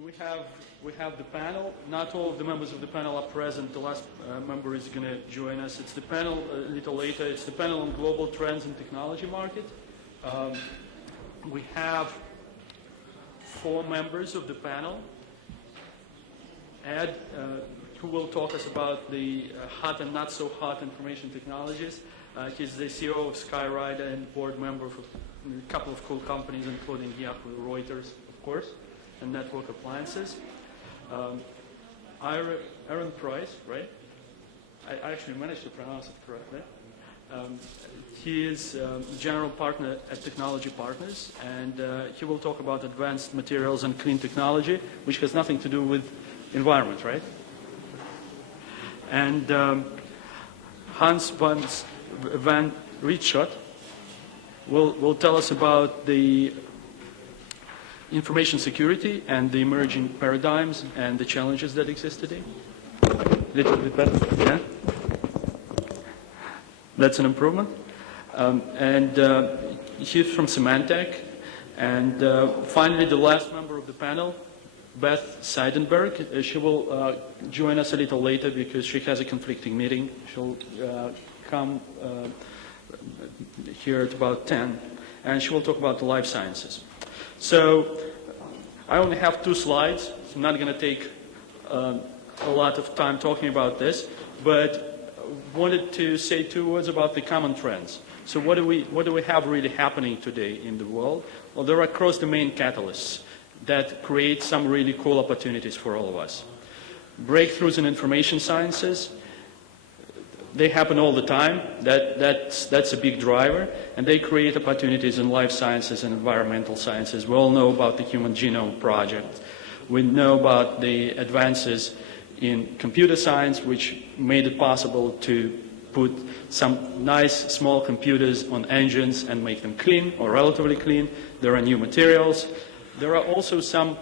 So we have the panel. Not all of the members of the panel are present. The last member is going to join us. It's the panel a little later. It's the panel on global trends in technology market. We have 4 members of the panel. Ed, who will talk us about the hot and not so hot information technologies. He's the CEO of Skyrider and board member for a couple of cool companies, including Yahoo, Reuters, of course, and Network Appliances. Aaron Price, right? I actually managed to pronounce it correctly. He is general partner at Technology Partners, and he will talk about advanced materials and clean technology, which has nothing to do with environment, right? And Hans van Rietschot will tell us about the information security and the emerging paradigms and the challenges that exist today. A little bit better, yeah? That's an improvement. And he's from Symantec. And finally, the last member of the panel, Beth Seidenberg. She will join us a little later because she has a conflicting meeting. She'll come here at about 10, and she will talk about the life sciences. So I only have 2 slides. So I'm not going to take a lot of time talking about this, but wanted to say 2 words about the common trends. So what do we have really happening today in the world? Well, there are cross-domain catalysts that create some really cool opportunities for all of us. Breakthroughs in information sciences, they happen all the time. That's a big driver, and they create opportunities in life sciences and environmental sciences. We all know about the Human Genome Project. We know about the advances in computer science, which made it possible to put some nice small computers on engines and make them clean or relatively clean. There are new materials. There are also some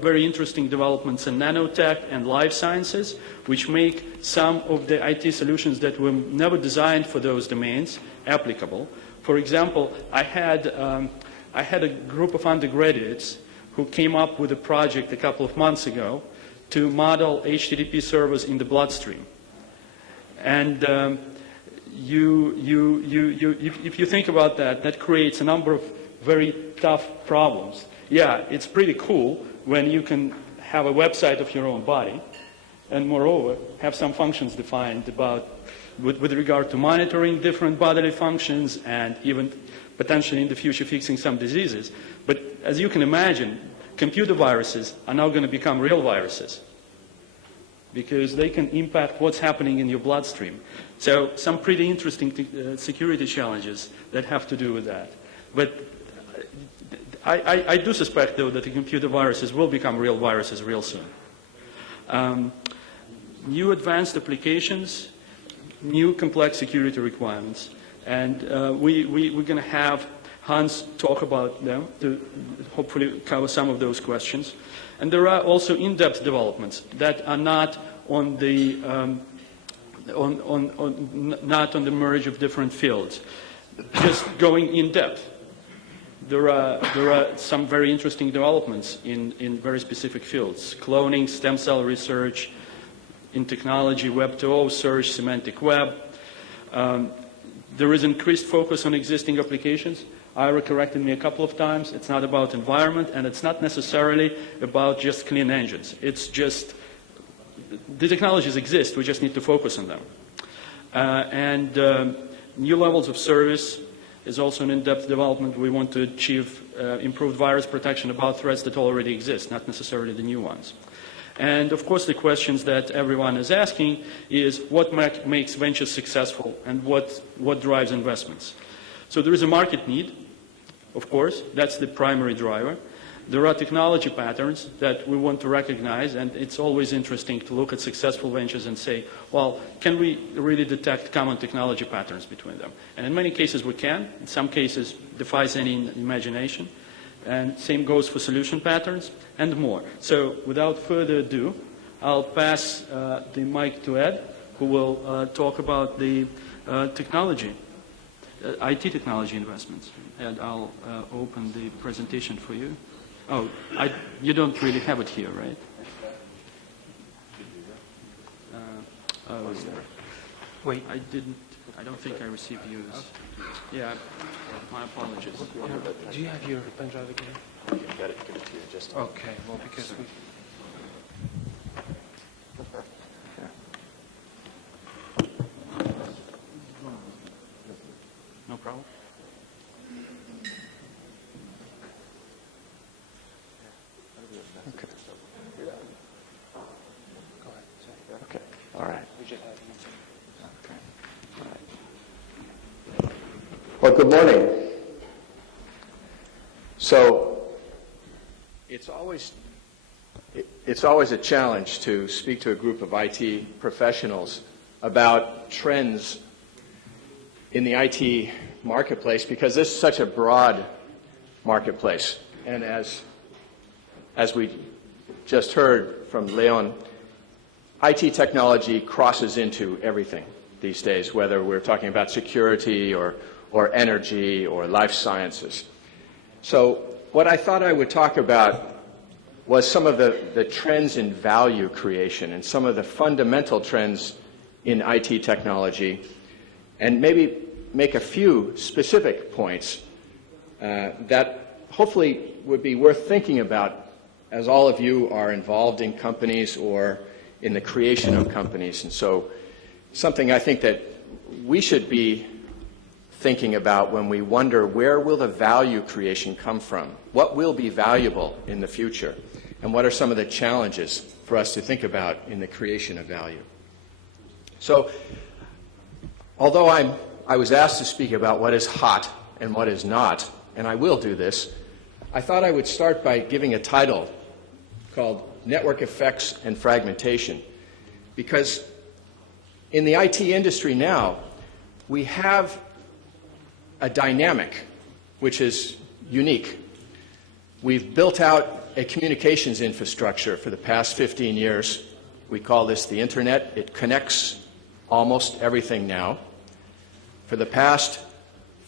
very interesting developments in nanotech and life sciences, which make some of the IT solutions that were never designed for those domains applicable. For example, I had a group of undergraduates who came up with a project a couple of months ago to model HTTP servers in the bloodstream. And if you think about that, that creates a number of very tough problems. Yeah, it's pretty cool when you can have a website of your own body, and moreover, have some functions defined about with regard to monitoring different bodily functions and even potentially in the future fixing some diseases. But as you can imagine, computer viruses are now going to become real viruses because they can impact what's happening in your bloodstream. So some pretty interesting security challenges that have to do with that. But I do suspect, though, that the computer viruses will become real viruses real soon. New advanced applications, new complex security requirements. And we're going to have Hans talk about them to hopefully cover some of those questions. And there are also in-depth developments that are not on the not on the merge of different fields, just going in depth. There are some very interesting developments in very specific fields: cloning, stem cell research, in technology, Web 2.0 search, semantic web. There is increased focus on existing applications. Ira corrected me a couple of times. It's not about environment, and it's not necessarily about just clean engines. It's just the technologies exist. We just need to focus on them. New levels of service is also an in-depth development. We want to achieve improved virus protection about threats that already exist, not necessarily the new ones. And of course, the questions that everyone is asking is what makes ventures successful and what drives investments. So there is a market need, of course. That's the primary driver. There are technology patterns that we want to recognize, and it's always interesting to look at successful ventures and say, well, can we really detect common technology patterns between them? And in many cases we can. In some cases defies any imagination. And same goes for solution patterns and more. So without further ado, I'll pass the mic to Ed, who will talk about the technology, IT technology investments. Ed, I'll open the presentation for you. Oh, you don't really have it here, right? Oh, Wait. I don't think I received yours. Yeah, my apologies. Do you have your pen drive again? Got it. Give it to you. Just Okay. Well, because we. No problem. okay. Go ahead. Okay. All right. We just have. Okay. All right. Well, good morning. So, it's always a challenge to speak to a group of IT professionals about trends in the IT marketplace because this is such a broad marketplace. And as we just heard from Leon, IT technology crosses into everything these days, whether we're talking about security or energy or life sciences. So what I thought I would talk about was some of the trends in value creation and some of the fundamental trends in IT technology, and maybe make a few specific points that hopefully would be worth thinking about as all of you are involved in companies or in the creation of companies. And so something I think that we should be thinking about when we wonder where will the value creation come from? What will be valuable in the future? And what are some of the challenges for us to think about in the creation of value? So, although I was asked to speak about what is hot and what is not, and I will do this, I thought I would start by giving a title called Network Effects and Fragmentation, because in the IT industry now, we have a dynamic which is unique. We've built out a communications infrastructure for the past 15 years. We call this the Internet. It connects almost everything now. For the past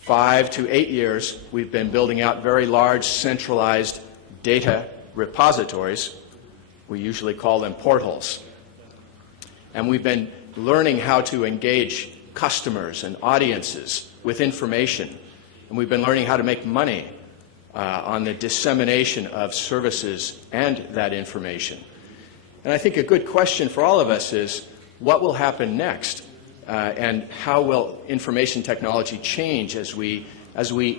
5 to 8 years, we've been building out very large centralized data repositories. We usually call them portals. And we've been learning how to engage customers and audiences with information. And we've been learning how to make money on the dissemination of services and that information. And I think a good question for all of us is, what will happen next? And how will information technology change as we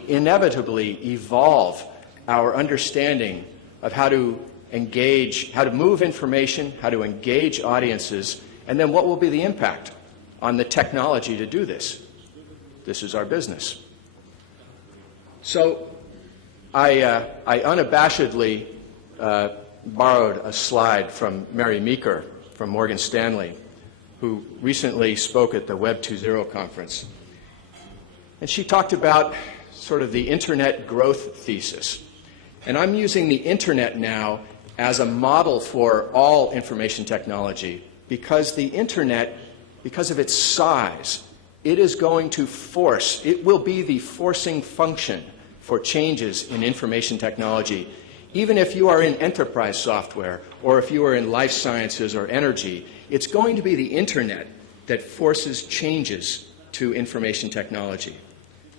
inevitably evolve our understanding of how to engage, how to move information, how to engage audiences, and then what will be the impact on the technology to do this? This is our business. So I unabashedly borrowed a slide from Mary Meeker from Morgan Stanley, who recently spoke at the Web 2.0 conference. And she talked about sort of the Internet growth thesis. And I'm using the Internet now as a model for all information technology because the Internet, because of its size, it is going to force, it will be the forcing function for changes in information technology. Even if you are in enterprise software or if you are in life sciences or energy, it's going to be the Internet that forces changes to information technology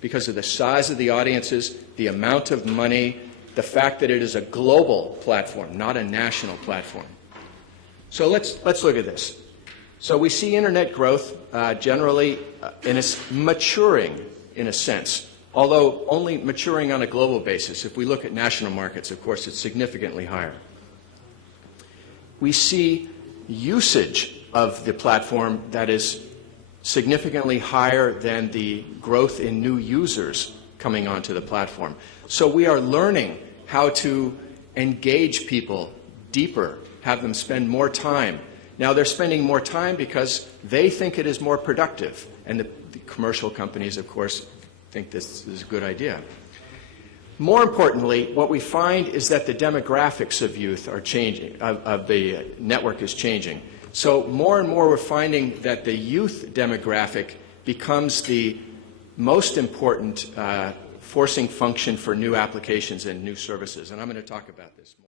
because of the size of the audiences, the amount of money, the fact that it is a global platform, not a national platform. So let's look at this. So we see Internet growth generally and it's maturing in a sense, although only maturing on a global basis. If we look at national markets, of course, it's significantly higher. We see usage of the platform that is significantly higher than the growth in new users coming onto the platform. So we are learning how to engage people deeper, have them spend more time. Now they're spending more time because they think it is more productive, and the commercial companies, of course, think this is a good idea. More importantly, what we find is that the demographics of youth are changing, of the network is changing. So more and more we're finding that the youth demographic becomes the most important forcing function for new applications and new services. And I'm going to talk about this more.